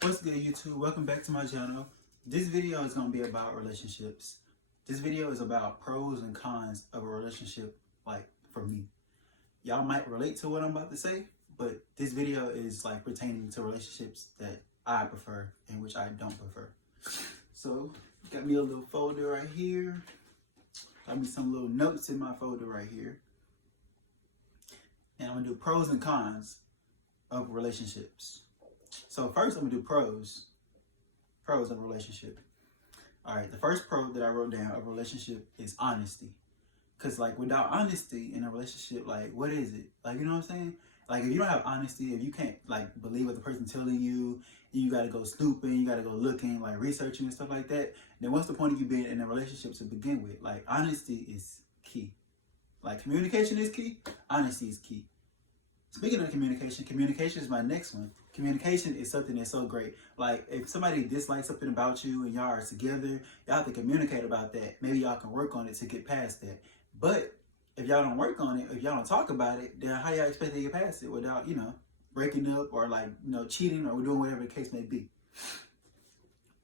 What's good, YouTube? Welcome back to my channel. This video is going to be about relationships. This video is about pros and cons of a relationship, like, for me. Y'all might relate to what I'm about to say, but this video is, like, pertaining to relationships that I prefer and which I don't prefer. So, got me a little folder right here. Got me some little notes in my folder right here. And I'm going to do pros and cons of relationships. So first I'm gonna do pros of a relationship. All right, the first pro that I wrote down of a relationship is honesty. Cause like without honesty in a relationship, like what is it? Like, you know what I'm saying? Like if you don't have honesty, if you can't like believe what the person's telling you, you gotta go snooping, you gotta go looking, like researching and stuff like that, then what's the point of you being in a relationship to begin with? Like honesty is key. Like communication is key, honesty is key. Speaking of communication, communication is my next one. Communication is something that's so great. Like, if somebody dislikes something about you and y'all are together, y'all have to communicate about that. Maybe y'all can work on it to get past that. But if y'all don't work on it, if y'all don't talk about it, then how y'all expect to get past it without, breaking up or like, cheating or doing whatever the case may be.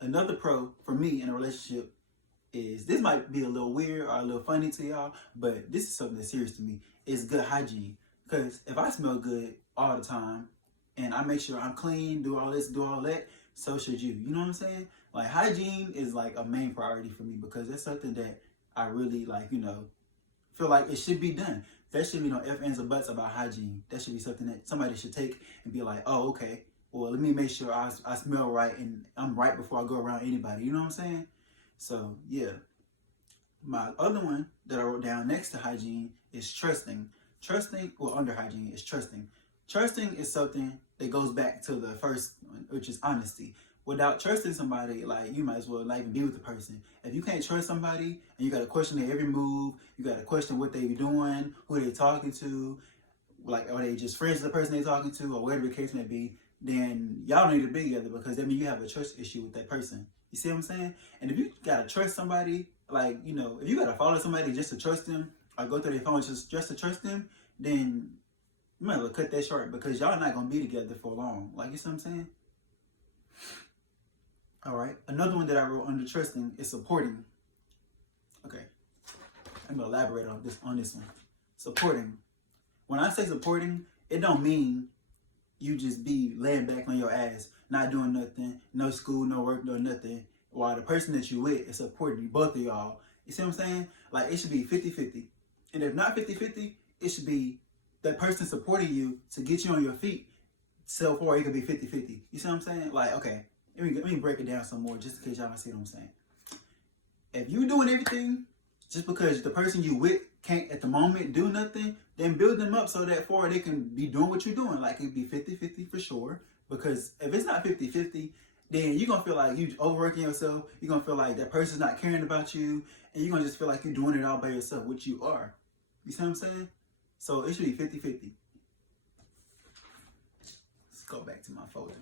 Another pro for me in a relationship is, this might be a little weird or a little funny to y'all, but this is something that's serious to me, is good hygiene. Because if I smell good all the time and I make sure I'm clean, do all this, do all that, so should you. You know what I'm saying? Like hygiene is like a main priority for me because that's something that I really like, feel like it should be done. There should be no ifs, ands, or buts about hygiene. That should be something that somebody should take and be like, oh, okay, well, let me make sure I smell right and I'm right before I go around anybody. You know what I'm saying? So, yeah. My other one that I wrote down next to hygiene is trusting. Under hygiene is trusting. Trusting is something that goes back to the first one, which is honesty. Without trusting somebody, like you might as well not even be with the person. If you can't trust somebody and you got to question their every move, you got to question what they be doing, who they talking to, like are they just friends with the person they talking to, or whatever the case may be, then y'all don't need to be together because that means you have a trust issue with that person. You see what I'm saying? And if you gotta trust somebody, like if you gotta follow somebody just to trust them, or go through their phone just to trust them, then you might as well cut that short because y'all not gonna be together for long. Like, you see what I'm saying? All right. Another one that I wrote under trusting is supporting. Okay. I'm gonna elaborate on this one. Supporting. When I say supporting, it don't mean you just be laying back on your ass, not doing nothing, no school, no work, no nothing, while the person that you with is supporting you, both of y'all. You see what I'm saying? Like, it should be 50-50. And if not 50-50, it should be that person supporting you to get you on your feet. So far, it could be 50-50. You see what I'm saying? Like, okay, let me break it down some more just in case y'all don't see what I'm saying. If you doing everything just because the person you with can't at the moment do nothing, then build them up so that for they can be doing what you're doing. Like, it'd be 50-50 for sure. Because if it's not 50-50, then you're going to feel like you overworking yourself. You're going to feel like that person's not caring about you. And you're going to just feel like you're doing it all by yourself, which you are. You see what I'm saying? So it should be 50-50. Let's go back to my folder.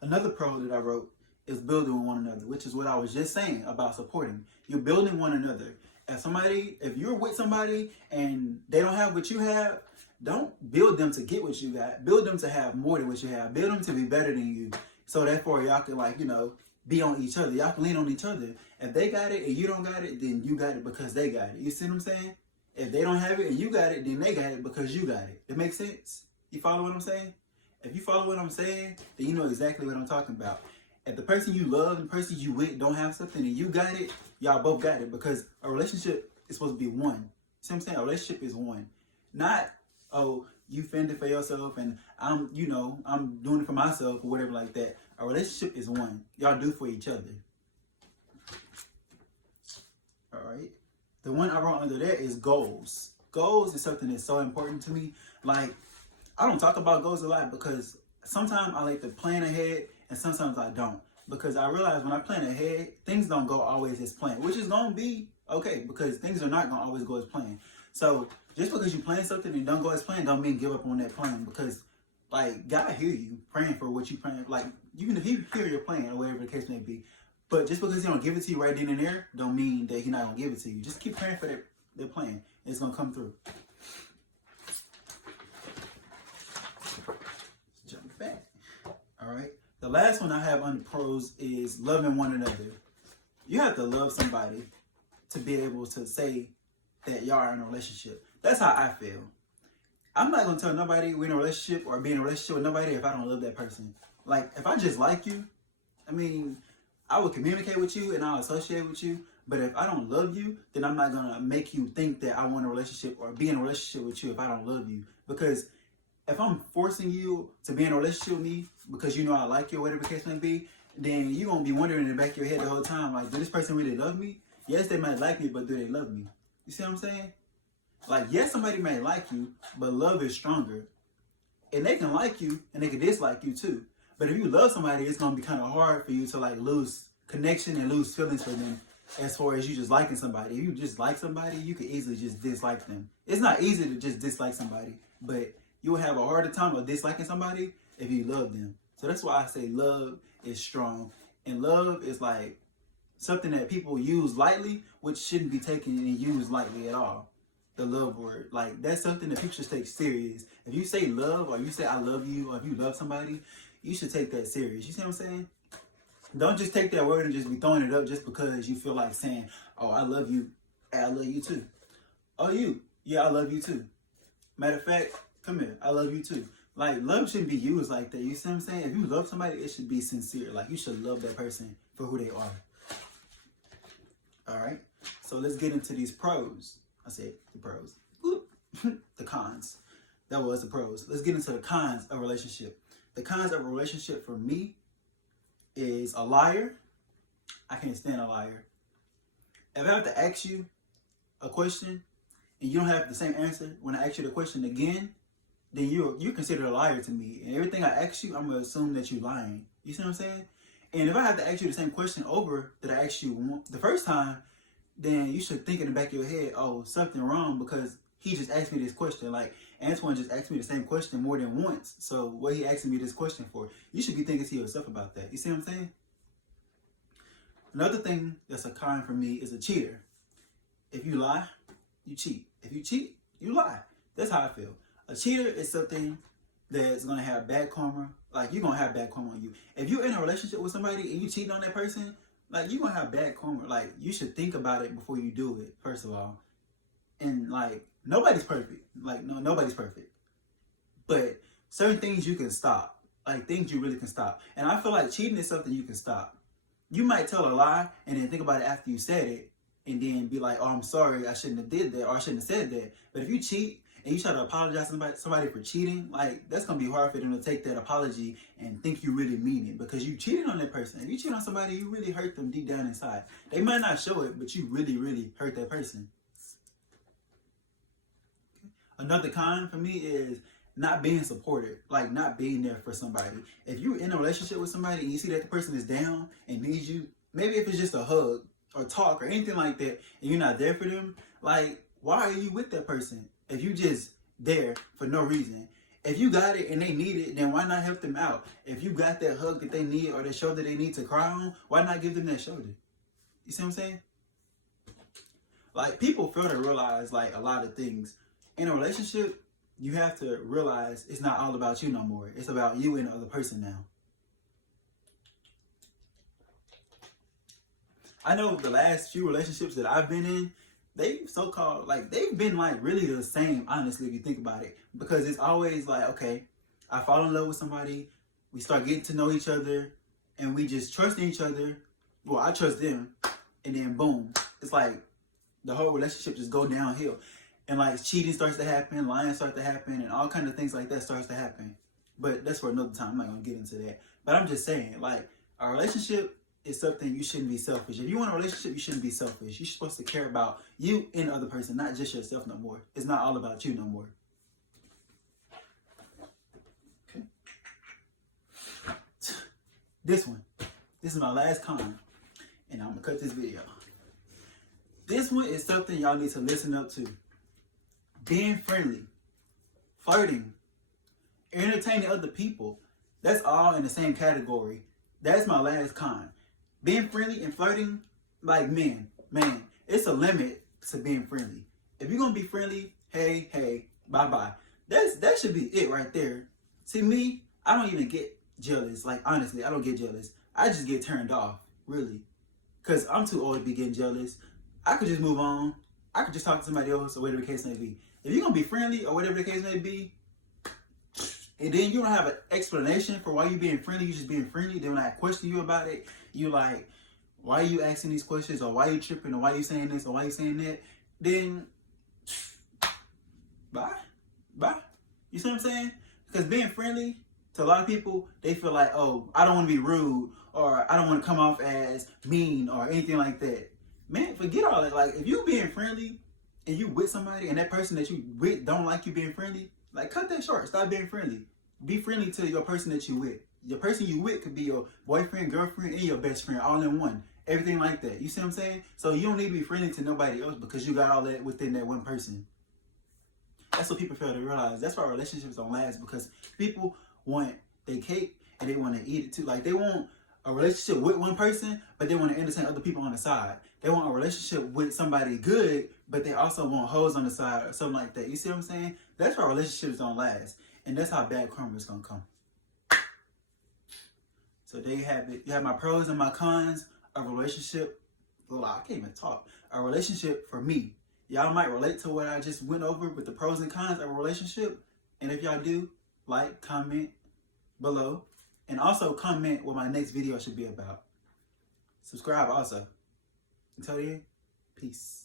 Another pro that I wrote is building with one another, which is what I was just saying about supporting. You're building one another. If you're with somebody and they don't have what you have, don't build them to get what you got. Build them to have more than what you have. Build them to be better than you. So therefore y'all can be on each other. Y'all can lean on each other. If they got it and you don't got it, then you got it because they got it. You see what I'm saying? If they don't have it and you got it, then they got it because you got it. It makes sense? You follow what I'm saying? If you follow what I'm saying, then you know exactly what I'm talking about. If the person you love and the person you with don't have something and you got it, y'all both got it, because a relationship is supposed to be one. See what I'm saying? A relationship is one. Not, oh, you fended for yourself and I'm doing it for myself or whatever like that. A relationship is one. Y'all do for each other. All right. The one I wrote under there is goals. Goals is something that's so important to me. Like, I don't talk about goals a lot because sometimes I like to plan ahead and sometimes I don't. Because I realize when I plan ahead, things don't go always as planned, which is going to be okay because things are not going to always go as planned. So just because you plan something and don't go as planned don't mean give up on that plan, because like God hear you praying for what you plan. Like, even if he hear your plan or whatever the case may be, but just because he don't give it to you right then and there don't mean that he's not going to give it to you. Just keep praying for that plan. It's going to come through. Jump back. All right. last one I have under pros is loving one another. You have to love somebody to be able to say that y'all are in a relationship. That's how I feel. I'm not gonna tell nobody we're in a relationship or be in a relationship with nobody if I don't love that person. Like, if I just like you, I mean, I would communicate with you and I'll associate with you. But if I don't love you, then I'm not gonna make you think that I want a relationship or be in a relationship with you if I don't love you. Because if I'm forcing you to be in a relationship with me because you know I like you or whatever the case may be, then you're gonna be wondering in the back of your head the whole time, like, does this person really love me? Yes, they might like me, but do they love me? You see what I'm saying? Like, yes, somebody may like you, but love is stronger. And they can like you and they can dislike you too. But if you love somebody, it's gonna be kind of hard for you to like lose connection and lose feelings for them as far as you just liking somebody. If you just like somebody, you could easily just dislike them. It's not easy to just dislike somebody, but you will have a harder time of disliking somebody if you love them. So that's why I say love is strong. And love is like something that people use lightly, which shouldn't be taken and used lightly at all. The love word. Like, that's something that people should take serious. If you say love or you say I love you or if you love somebody, you should take that serious. You see what I'm saying? Don't just take that word and just be throwing it up just because you feel like saying, oh, I love you and I love you too. Oh, you? Yeah, I love you too. Matter of fact, come here, I love you too. Like, love shouldn't be used like that. You see what I'm saying? If you love somebody, it should be sincere. Like, you should love that person for who they are. All right? So let's get into these pros. I said the pros. The cons. That was the pros. Let's get into the cons of a relationship. The cons of a relationship for me is a liar. I can't stand a liar. If I have to ask you a question and you don't have the same answer when I ask you the question again, then you're considered a liar to me. And everything I ask you, I'm going to assume that you're lying. You see what I'm saying? And if I have to ask you the same question over that I asked you the first time, then you should think in the back of your head, oh, something wrong because he just asked me this question. Like, Antoine just asked me the same question more than once. So what he asking me this question for? You should be thinking to yourself about that. You see what I'm saying? Another thing that's a con for me is a cheater. If you lie, you cheat. If you cheat, you lie. That's how I feel. A cheater is something that's going to have bad karma. Like, you're going to have bad karma on you. If you're in a relationship with somebody and you cheating on that person, like, you're going to have bad karma. Like, you should think about it before you do it, first of all. And, like, nobody's perfect. Like, no, nobody's perfect. But certain things you can stop. Like, things you really can stop. And I feel like cheating is something you can stop. You might tell a lie and then think about it after you said it and then be like, oh, I'm sorry, I shouldn't have did that or I shouldn't have said that. But if you cheat and you try to apologize to somebody for cheating, like, that's going to be hard for them to take that apology and think you really mean it because you cheated on that person. If you cheat on somebody, you really hurt them deep down inside. They might not show it, but you really, really hurt that person. Another con for me is not being supported, like not being there for somebody. If you're in a relationship with somebody and you see that the person is down and needs you, maybe if it's just a hug or talk or anything like that, and you're not there for them, like, why are you with that person? If you just there for no reason. If you got it and they need it, then why not help them out? If you got that hug that they need or that shoulder they need to cry on, why not give them that shoulder? You see what I'm saying? Like, people fail to realize, like, a lot of things. In a relationship, you have to realize it's not all about you no more. It's about you and the other person now. I know the last few relationships that I've been in, they've been like really the same, honestly, if you think about it. Because it's always like, okay, I fall in love with somebody, we start getting to know each other, and we just trust each other. Well, I trust them, and then boom, it's like the whole relationship just go downhill. And like cheating starts to happen, lying starts to happen, and all kinds of things like that starts to happen. But that's for another time. I'm not gonna get into that. But I'm just saying, like, a relationship is something you shouldn't be selfish. If you want a relationship, you shouldn't be selfish. You're supposed to care about you and the other person, not just yourself no more. It's not all about you no more. Okay. This is my last con, and I'm gonna cut this video. This one is something y'all need to listen up to. Being friendly, flirting, entertaining other people, that's all in the same category. That's my last con. Being friendly and flirting, like, man, it's a limit to being friendly. If you're going to be friendly, hey, bye-bye. That should be it right there. See, me, I don't even get jealous. Like, honestly, I don't get jealous. I just get turned off, really. Because I'm too old to be getting jealous. I could just move on. I could just talk to somebody else or whatever the case may be. If you're going to be friendly or whatever the case may be, and then you don't have an explanation for why you being friendly, you just being friendly, then when I question you about it, you like, why are you asking these questions, or why are you tripping, or why are you saying this, or why are you saying that, then bye. You see what I'm saying? Because being friendly to a lot of people, they feel like, oh, I don't want to be rude, or I don't want to come off as mean or anything like that. Man, forget all that. Like, if you being friendly and you with somebody and that person that you with don't like you being friendly, like, cut that short. Stop being friendly. Be friendly to your person that you with. Your person you with could be your boyfriend, girlfriend, and your best friend all in one. Everything like that. You see what I'm saying? So you don't need to be friendly to nobody else because you got all that within that one person. That's what people fail to realize. That's why relationships don't last, because people want their cake and they want to eat it too. Like, they want a relationship with one person, but they want to entertain other people on the side. They want a relationship with somebody good, but they also want hoes on the side or something like that. You see what I'm saying? That's why relationships don't last. And that's how bad karma is going to come. So there you have it. You have my pros and my cons of a relationship. Well, I can't even talk. A relationship for me. Y'all might relate to what I just went over with the pros and cons of a relationship. And if y'all do, like, comment below. And also comment what my next video should be about. Subscribe also. Until then, peace.